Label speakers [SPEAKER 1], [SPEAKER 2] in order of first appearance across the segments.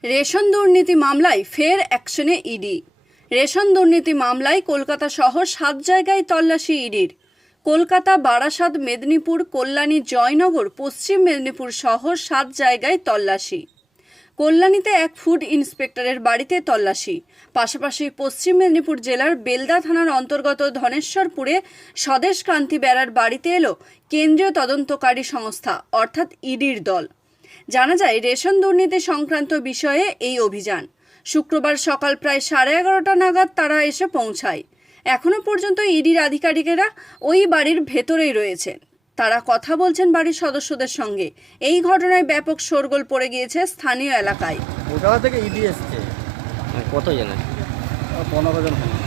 [SPEAKER 1] Ration দুর্নীতি মামলায় ফের অ্যাকশনে ইডি। রেশন দুর্নীতি মামলায় কলকাতা সহ 7 জায়গায় তল্লাশি ইডির। কলকাতা, বারাসাত, মেদিনীপুর, কল্যাণী, জয়নগর, পশ্চিম মেদিনীপুর সহ 7 জায়গায় তল্লাশি। কল্যাণীতে এক ফুড ইন্সপেক্টরের বাড়িতে তল্লাশি। পাশাপাশি পশ্চিম মেদিনীপুর জেলার বেলদা থানার অন্তর্গত ধনেশ্বরপুরে স্বদেশ ক্রান্তি বেরার বাড়িতে এলো কেন্দ্রীয় তদন্তকারী সংস্থা অর্থাৎ ইডির দল। জানা যায়, রেশন দুর্নীতি সংক্রান্ত বিষয়ে এই অভিযান। শুক্রবার সকাল প্রায় 11:30 নাগাদ তারা এসে পৌঁছায়। এখনো পর্যন্ত ইডির আধিকারিকেরা ওই বাড়ির ভেতরেই রয়েছেন। তারা কথা বলছেন বাড়ির সদস্যদের সঙ্গে। এই ঘটনায় ব্যাপক শোরগোল পড়ে গিয়েছে স্থানীয় এলাকায়।
[SPEAKER 2] ওটা থেকে ইডি এসছে।
[SPEAKER 3] কতজন আছে?
[SPEAKER 2] 15 জন হবে।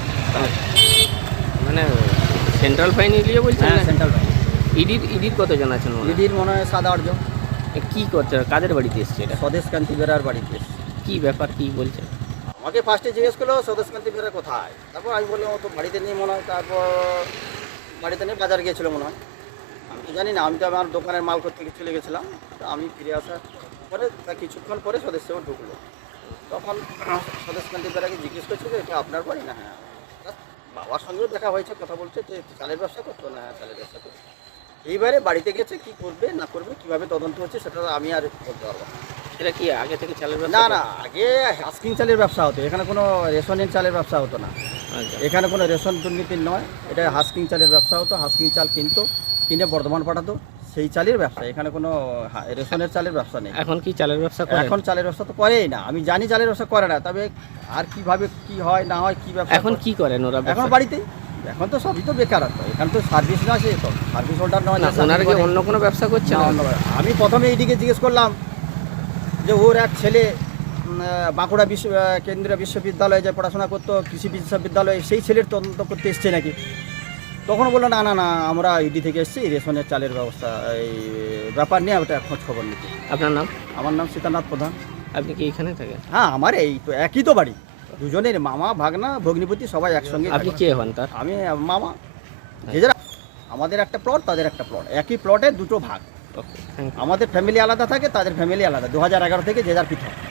[SPEAKER 3] মানে সেন্ট্রাল ফাইন নিয়ে বলছেন?
[SPEAKER 2] হ্যাঁ, সেন্ট্রাল ব্যাংক।
[SPEAKER 3] ইডির কতজন আছেন?
[SPEAKER 2] ইডির মনে হয় 7-8 জন।
[SPEAKER 3] কি করছে? কাদের বাড়িতে এসছে এটা?
[SPEAKER 2] স্বদেশ কান্তি বেরার বাড়িতে এসছে।
[SPEAKER 3] কি ব্যাপার, কি বলছে?
[SPEAKER 2] আমাকে ফার্স্টে জিজ্ঞেস করলো স্বদেশ কান্তি বেরা কোথায়। তারপর আমি বললাম ও তো বাড়িতে নেই মনে হয়। তারপর বাড়িতে নেই, বাজার গিয়েছিল মনে হয়। আমি তো জানি না, আমি তো আমার দোকানের মাল করতে চলে গেছিলাম। তো আমি ফিরে আসার পরে তা কিছুক্ষণ পরে স্বদেশ সেবা ঢুকলো। তখন স্বদেশ কান্তি বেরাকে জিজ্ঞেস করছে যে এটা আপনার বাড়ি? না, হ্যাঁ। তার বাবার সঙ্গেও দেখা হয়েছে, কথা বলছে যে চালের ব্যবসা করতো। না, হ্যাঁ, চালের ব্যবসা করতো। এইবারে বাড়িতে গেছে, কি করবে না করবে, কিভাবে তদন্ত হচ্ছে সেটা আমি আর বলতে পারবো না।
[SPEAKER 3] এটা কি আগে থেকে চালের ব্যবসা?
[SPEAKER 2] না না, আগে হাস্কিং চালের ব্যবসা হতো। এখানে কোনো রেশনের চালের ব্যবসা হতো না।
[SPEAKER 3] আচ্ছা।
[SPEAKER 2] এখানে কোনো রেশন দুর্নীতির নয়, এটা হাস্কিং চালের ব্যবসা হতো। হাস্কিং চাল কিনে বর্ধমান পাঠাতো, সেই চালের ব্যবসা। এখানে কোনো রেশনের চালের ব্যবসা নেই।
[SPEAKER 3] এখন কি চালের ব্যবসা করে?
[SPEAKER 2] এখন চালের ব্যবসা তো করেই না। আমি জানি চালের ব্যবসা করে না, তবে আর কিভাবে কি হয় না হয়, কি ব্যবসা
[SPEAKER 3] এখন কি করেন ওরা?
[SPEAKER 2] এখন বাড়িতেই। এখন তো সবই তো বেকারত্ব। এখানে তো সার্ভিস না, আছে তো সার্ভিস হোল্ডার নয়।
[SPEAKER 3] না, ওনারা কি অন্য কোনো ব্যবসা করছে না?
[SPEAKER 2] আমি প্রথমে এইদিকে জিজ্ঞেস করলাম যে ওর এক ছেলে বাঁকুড়া কেন্দ্রীয় বিশ্ববিদ্যালয়ে যে পড়াশোনা করতো, কৃষি বিশ্ববিদ্যালয়ে, সেই ছেলের তদন্ত করতে এসছে নাকি। তখন বললো না না না, আমরা ইডি থেকে এসেছি, রেশনের চালের ব্যবস্থা এই ব্যাপার নিয়ে ওটা খোঁজ খবর নিতে।
[SPEAKER 3] আপনার নাম?
[SPEAKER 2] আমার নাম সীতানাথ প্রধান।
[SPEAKER 3] আপনি কি এখানে থাকেন?
[SPEAKER 2] হ্যাঁ, আমার এই তো একই তো বাড়ি, দুজনের মামা ভাগনা ভগ্নিপতি সবাই একসঙ্গে।
[SPEAKER 3] আপনি কে হন তার?
[SPEAKER 2] আমি মামা। যে যারা, আমাদের একটা প্লট, তাদের একটা প্লট, একই প্লটে দুটো ভাগ।
[SPEAKER 3] Okay, thank you.
[SPEAKER 2] আমাদের ফ্যামিলি আলাদা থাকে, তাদের ফ্যামিলি আলাদা। 2011 থেকে যে যার পৃথক।